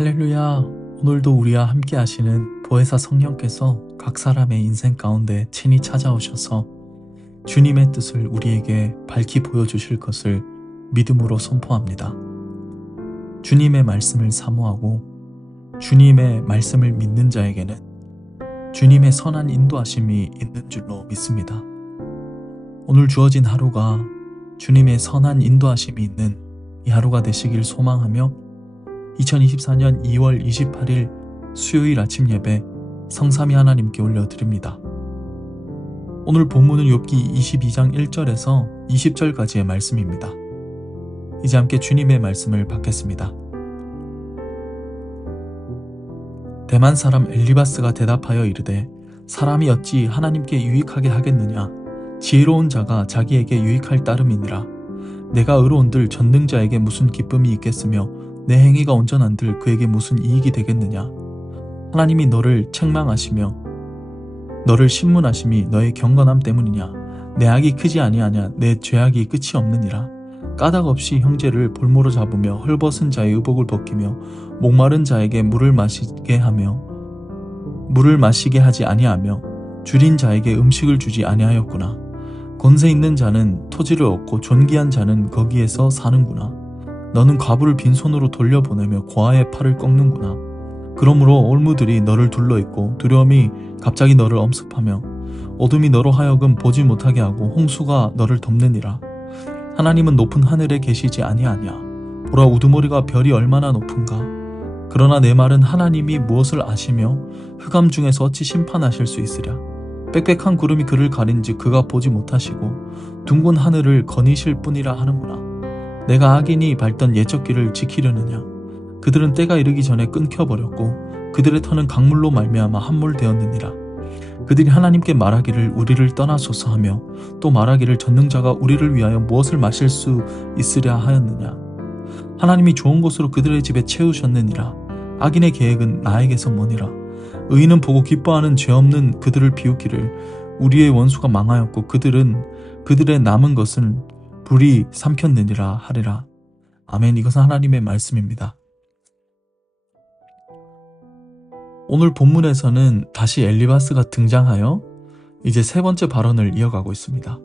할렐루야. 오늘도 우리와 함께 하시는 보혜사 성령께서 각 사람의 인생 가운데 친히 찾아오셔서 주님의 뜻을 우리에게 밝히 보여주실 것을 믿음으로 선포합니다. 주님의 말씀을 사모하고 주님의 말씀을 믿는 자에게는 주님의 선한 인도하심이 있는 줄로 믿습니다. 오늘 주어진 하루가 주님의 선한 인도하심이 있는 이 하루가 되시길 소망하며 2024년 2월 28일 수요일 아침 예배 성삼위 하나님께 올려드립니다. 오늘 본문은 욥기 22장 1절에서 20절까지의 말씀입니다. 이제 함께 주님의 말씀을 받겠습니다. 대만 사람 엘리바스가 대답하여 이르되 사람이 어찌 하나님께 유익하게 하겠느냐. 지혜로운 자가 자기에게 유익할 따름이니라. 내가 의로운들 전능자에게 무슨 기쁨이 있겠으며 내 행위가 온전한들 그에게 무슨 이익이 되겠느냐. 하나님이 너를 책망하시며 너를 신문하심이 너의 경건함 때문이냐. 내 악이 크지 아니하냐. 내 죄악이 끝이 없느니라. 까닭 없이 형제를 볼모로 잡으며 헐벗은 자의 의복을 벗기며 목마른 자에게 물을 마시게 하지 아니하며 줄인 자에게 음식을 주지 아니하였구나. 권세 있는 자는 토지를 얻고 존귀한 자는 거기에서 사는구나. 너는 과부를 빈손으로 돌려보내며 고아의 팔을 꺾는구나. 그러므로 올무들이 너를 둘러있고 두려움이 갑자기 너를 엄습하며 어둠이 너로 하여금 보지 못하게 하고 홍수가 너를 덮느니라. 하나님은 높은 하늘에 계시지 아니하냐. 보라, 우두머리가 별이 얼마나 높은가. 그러나 내 말은 하나님이 무엇을 아시며 흑암 중에서 어찌 심판하실 수 있으랴. 빽빽한 구름이 그를 가린즉 그가 보지 못하시고 둥근 하늘을 거니실 뿐이라 하는구나. 내가 악인이 밟던 옛적 길을 지키려느냐. 그들은 때가 이르기 전에 끊겨버렸고 그들의 터는 강물로 말미암아 함몰되었느니라. 그들이 하나님께 말하기를 우리를 떠나소서 하며 또 말하기를 전능자가 우리를 위하여 무엇을 마실 수 있으랴 하였느냐. 하나님이 좋은 곳으로 그들의 집에 채우셨느니라. 악인의 계획은 나에게서 머니라. 의인은 보고 기뻐하는 죄 없는 그들을 비웃기를 우리의 원수가 망하였고 그들의 남은 것은 불이 삼켰느니라 하리라. 아멘. 이것은 하나님의 말씀입니다. 오늘 본문에서는 다시 엘리바스가 등장하여 이제 세 번째 발언을 이어가고 있습니다.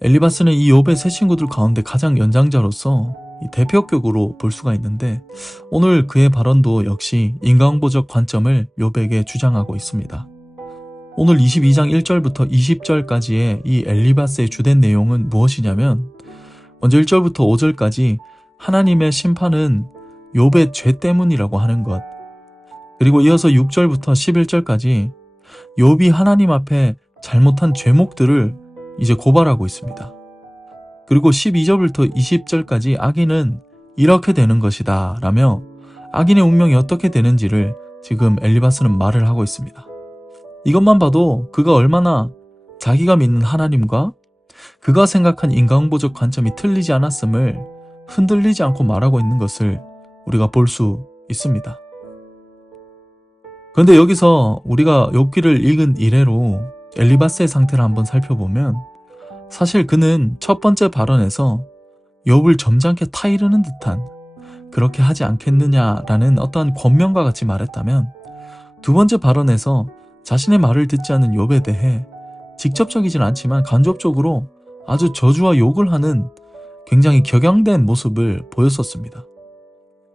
엘리바스는 이 욥의 세 친구들 가운데 가장 연장자로서 대표격으로 볼 수가 있는데 오늘 그의 발언도 역시 인간보적 관점을 욥에게 주장하고 있습니다. 오늘 22장 1절부터 20절까지의 이 엘리바스의 주된 내용은 무엇이냐면 먼저 1절부터 5절까지 하나님의 심판은 욥의 죄 때문이라고 하는 것, 그리고 이어서 6절부터 11절까지 욥이 하나님 앞에 잘못한 죄목들을 이제 고발하고 있습니다. 그리고 12절부터 20절까지 악인은 이렇게 되는 것이다 라며 악인의 운명이 어떻게 되는지를 지금 엘리바스는 말을 하고 있습니다. 이것만 봐도 그가 얼마나 자기가 믿는 하나님과 그가 생각한 인간보적 관점이 틀리지 않았음을 흔들리지 않고 말하고 있는 것을 우리가 볼 수 있습니다. 그런데 여기서 우리가 욥기를 읽은 이래로 엘리바스의 상태를 한번 살펴보면 사실 그는 첫 번째 발언에서 욥을 점잖게 타이르는 듯한 그렇게 하지 않겠느냐라는 어떠한 권면과 같이 말했다면 두 번째 발언에서 자신의 말을 듣지 않는 욥에 대해 직접적이진 않지만 간접적으로 아주 저주와 욕을 하는 굉장히 격양된 모습을 보였었습니다.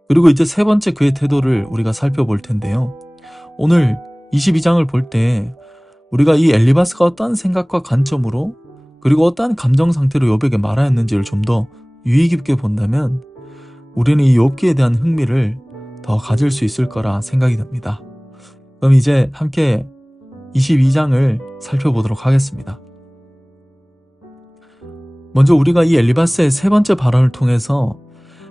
그리고 이제 세 번째 그의 태도를 우리가 살펴볼 텐데요. 오늘 22장을 볼 때 우리가 이 엘리바스가 어떠한 생각과 관점으로 그리고 어떠한 감정 상태로 욥에게 말하였는지를 좀 더 유의 깊게 본다면 우리는 이 욥기에 대한 흥미를 더 가질 수 있을 거라 생각이 듭니다. 그럼 이제 함께 22장을 살펴보도록 하겠습니다. 먼저 우리가 이 엘리바스의 세 번째 발언을 통해서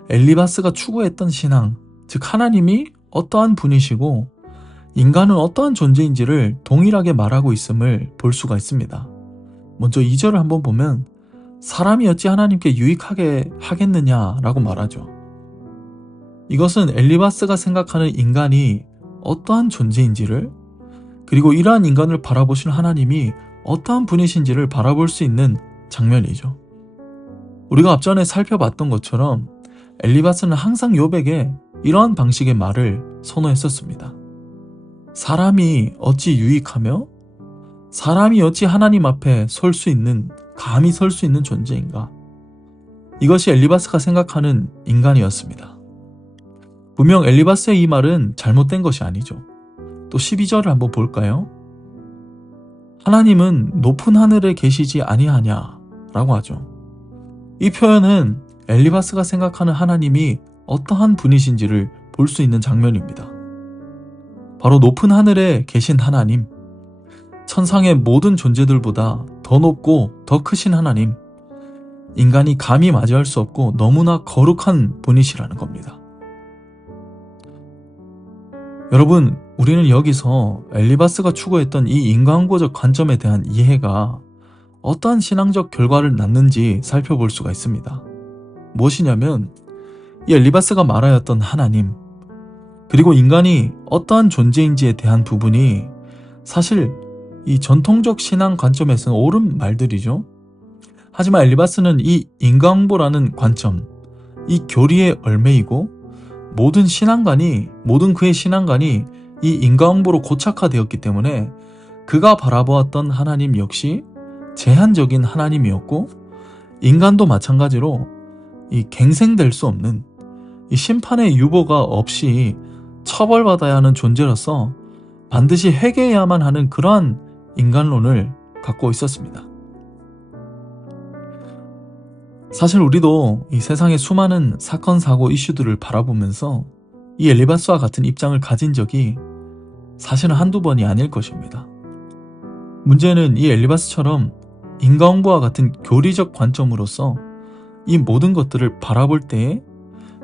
엘리바스가 추구했던 신앙, 즉 하나님이 어떠한 분이시고 인간은 어떠한 존재인지를 동일하게 말하고 있음을 볼 수가 있습니다. 먼저 2절을 한번 보면 사람이 어찌 하나님께 유익하게 하겠느냐라고 말하죠. 이것은 엘리바스가 생각하는 인간이 어떠한 존재인지를 그리고 이러한 인간을 바라보신 하나님이 어떠한 분이신지를 바라볼 수 있는 장면이죠. 우리가 앞전에 살펴봤던 것처럼 엘리바스는 항상 욥에게 이러한 방식의 말을 선호했었습니다. 사람이 어찌 유익하며 사람이 어찌 하나님 앞에 감히 설 수 있는 존재인가? 이것이 엘리바스가 생각하는 인간이었습니다. 분명 엘리바스의 이 말은 잘못된 것이 아니죠. 또 12절을 한번 볼까요? 하나님은 높은 하늘에 계시지 아니하냐 라고 하죠. 이 표현은 엘리바스가 생각하는 하나님이 어떠한 분이신지를 볼 수 있는 장면입니다. 바로 높은 하늘에 계신 하나님, 천상의 모든 존재들보다 더 높고 더 크신 하나님, 인간이 감히 맞이할 수 없고 너무나 거룩한 분이시라는 겁니다. 여러분, 우리는 여기서 엘리바스가 추구했던 이 인간고적 관점에 대한 이해가 어떠한 신앙적 결과를 낳는지 살펴볼 수가 있습니다. 무엇이냐면 이 엘리바스가 말하였던 하나님, 그리고 인간이 어떠한 존재인지에 대한 부분이 사실 이 전통적 신앙 관점에서는 옳은 말들이죠. 하지만 엘리바스는 이 인간보라는 관점, 이 교리에 얽매이고 모든 그의 신앙관이 이 인간보로 고착화되었기 때문에 그가 바라보았던 하나님 역시 제한적인 하나님이었고, 인간도 마찬가지로 이 갱생될 수 없는 이 심판의 유보가 없이 처벌받아야 하는 존재로서 반드시 회개해야만 하는 그러한 인간론을 갖고 있었습니다. 사실 우리도 이 세상의 수많은 사건, 사고, 이슈들을 바라보면서 이 엘리바스와 같은 입장을 가진 적이 사실은 한두 번이 아닐 것입니다. 문제는 이 엘리바스처럼 인과응보와 같은 교리적 관점으로서 이 모든 것들을 바라볼 때에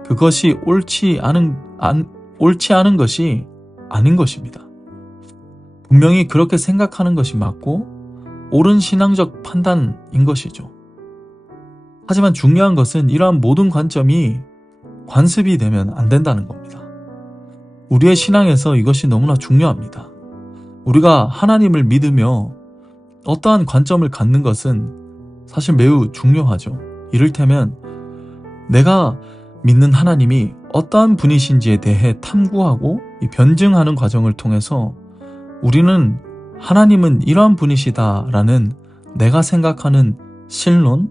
그것이 옳지 않은 것이 아닌 것입니다. 분명히 그렇게 생각하는 것이 맞고 옳은 신앙적 판단인 것이죠. 하지만 중요한 것은 이러한 모든 관점이 관습이 되면 안 된다는 겁니다. 우리의 신앙에서 이것이 너무나 중요합니다. 우리가 하나님을 믿으며 어떠한 관점을 갖는 것은 사실 매우 중요하죠. 이를테면 내가 믿는 하나님이 어떠한 분이신지에 대해 탐구하고 변증하는 과정을 통해서 우리는 하나님은 이러한 분이시다라는 내가 생각하는 신론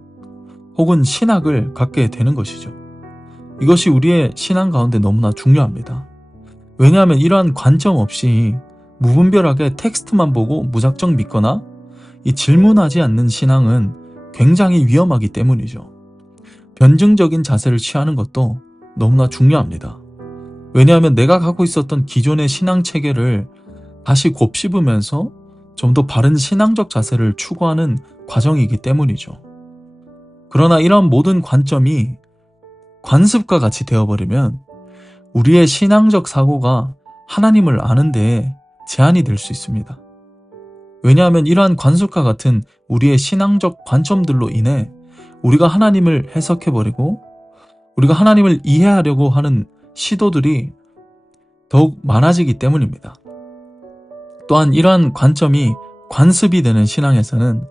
혹은 신학을 갖게 되는 것이죠. 이것이 우리의 신앙 가운데 너무나 중요합니다. 왜냐하면 이러한 관점 없이 무분별하게 텍스트만 보고 무작정 믿거나 이 질문하지 않는 신앙은 굉장히 위험하기 때문이죠. 변증적인 자세를 취하는 것도 너무나 중요합니다. 왜냐하면 내가 갖고 있었던 기존의 신앙 체계를 다시 곱씹으면서 좀 더 바른 신앙적 자세를 추구하는 과정이기 때문이죠. 그러나 이런 모든 관점이 관습과 같이 되어버리면 우리의 신앙적 사고가 하나님을 아는 데 제한이 될 수 있습니다. 왜냐하면 이러한 관습과 같은 우리의 신앙적 관점들로 인해 우리가 하나님을 해석해버리고 우리가 하나님을 이해하려고 하는 시도들이 더욱 많아지기 때문입니다. 또한 이러한 관점이 관습이 되는 신앙에서는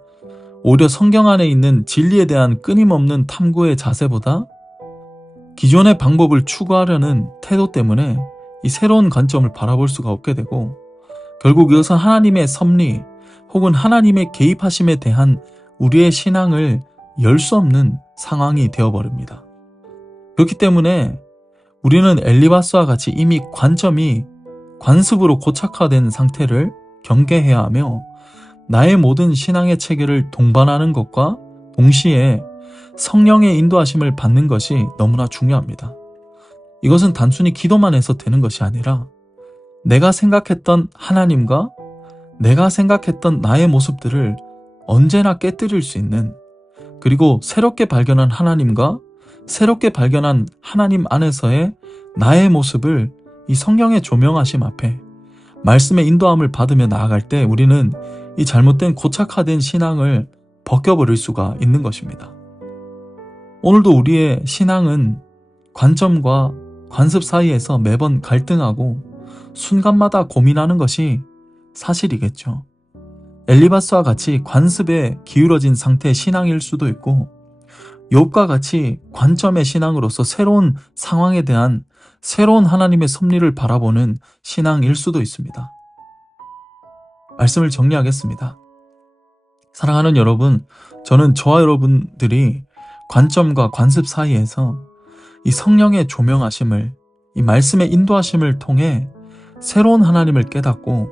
오히려 성경 안에 있는 진리에 대한 끊임없는 탐구의 자세보다 기존의 방법을 추구하려는 태도 때문에 이 새로운 관점을 바라볼 수가 없게 되고 결국 이것은 하나님의 섭리 혹은 하나님의 개입하심에 대한 우리의 신앙을 열 수 없는 상황이 되어버립니다. 그렇기 때문에 우리는 엘리바스와 같이 이미 관점이 관습으로 고착화된 상태를 경계해야 하며 나의 모든 신앙의 체계를 동반하는 것과 동시에 성령의 인도하심을 받는 것이 너무나 중요합니다. 이것은 단순히 기도만 해서 되는 것이 아니라 내가 생각했던 하나님과 내가 생각했던 나의 모습들을 언제나 깨뜨릴 수 있는, 그리고 새롭게 발견한 하나님과 새롭게 발견한 하나님 안에서의 나의 모습을 이 성령의 조명하심 앞에 말씀의 인도함을 받으며 나아갈 때 우리는 이 잘못된 고착화된 신앙을 벗겨버릴 수가 있는 것입니다. 오늘도 우리의 신앙은 관점과 관습 사이에서 매번 갈등하고 순간마다 고민하는 것이 사실이겠죠. 엘리바스와 같이 관습에 기울어진 상태의 신앙일 수도 있고 욥과 같이 관점의 신앙으로서 새로운 상황에 대한 새로운 하나님의 섭리를 바라보는 신앙일 수도 있습니다. 말씀을 정리하겠습니다. 사랑하는 여러분, 저는 저와 여러분들이 관점과 관습 사이에서 이 성령의 조명하심을, 이 말씀의 인도하심을 통해 새로운 하나님을 깨닫고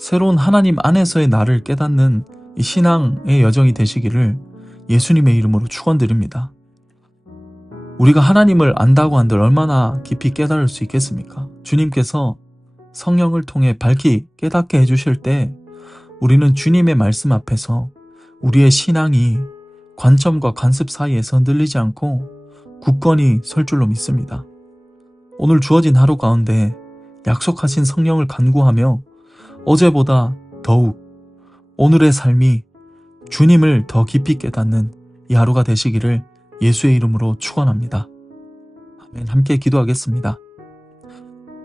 새로운 하나님 안에서의 나를 깨닫는 이 신앙의 여정이 되시기를 예수님의 이름으로 축원드립니다. 우리가 하나님을 안다고 한들 얼마나 깊이 깨달을 수 있겠습니까? 주님께서 성령을 통해 밝히 깨닫게 해주실 때 우리는 주님의 말씀 앞에서 우리의 신앙이 관점과 관습 사이에서 흔들리지 않고 굳건히 설 줄로 믿습니다. 오늘 주어진 하루 가운데 약속하신 성령을 간구하며 어제보다 더욱 오늘의 삶이 주님을 더 깊이 깨닫는 이 하루가 되시기를 예수의 이름으로 축원합니다. 아멘. 함께 기도하겠습니다.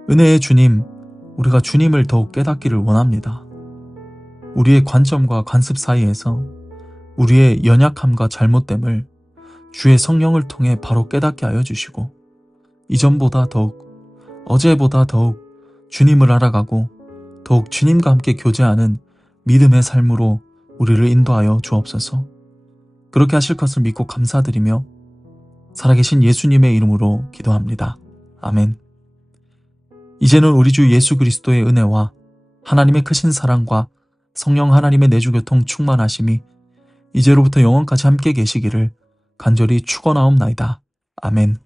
은혜의 주님, 우리가 주님을 더욱 깨닫기를 원합니다. 우리의 관점과 관습 사이에서 우리의 연약함과 잘못됨을 주의 성령을 통해 바로 깨닫게 하여 주시고 이전보다 더욱, 어제보다 더욱 주님을 알아가고 더욱 주님과 함께 교제하는 믿음의 삶으로 우리를 인도하여 주옵소서. 그렇게 하실 것을 믿고 감사드리며 살아계신 예수님의 이름으로 기도합니다. 아멘. 이제는 우리 주 예수 그리스도의 은혜와 하나님의 크신 사랑과 성령 하나님의 내주교통 충만하심이 이제로부터 영원까지 함께 계시기를 간절히 축원하옵나이다. 아멘.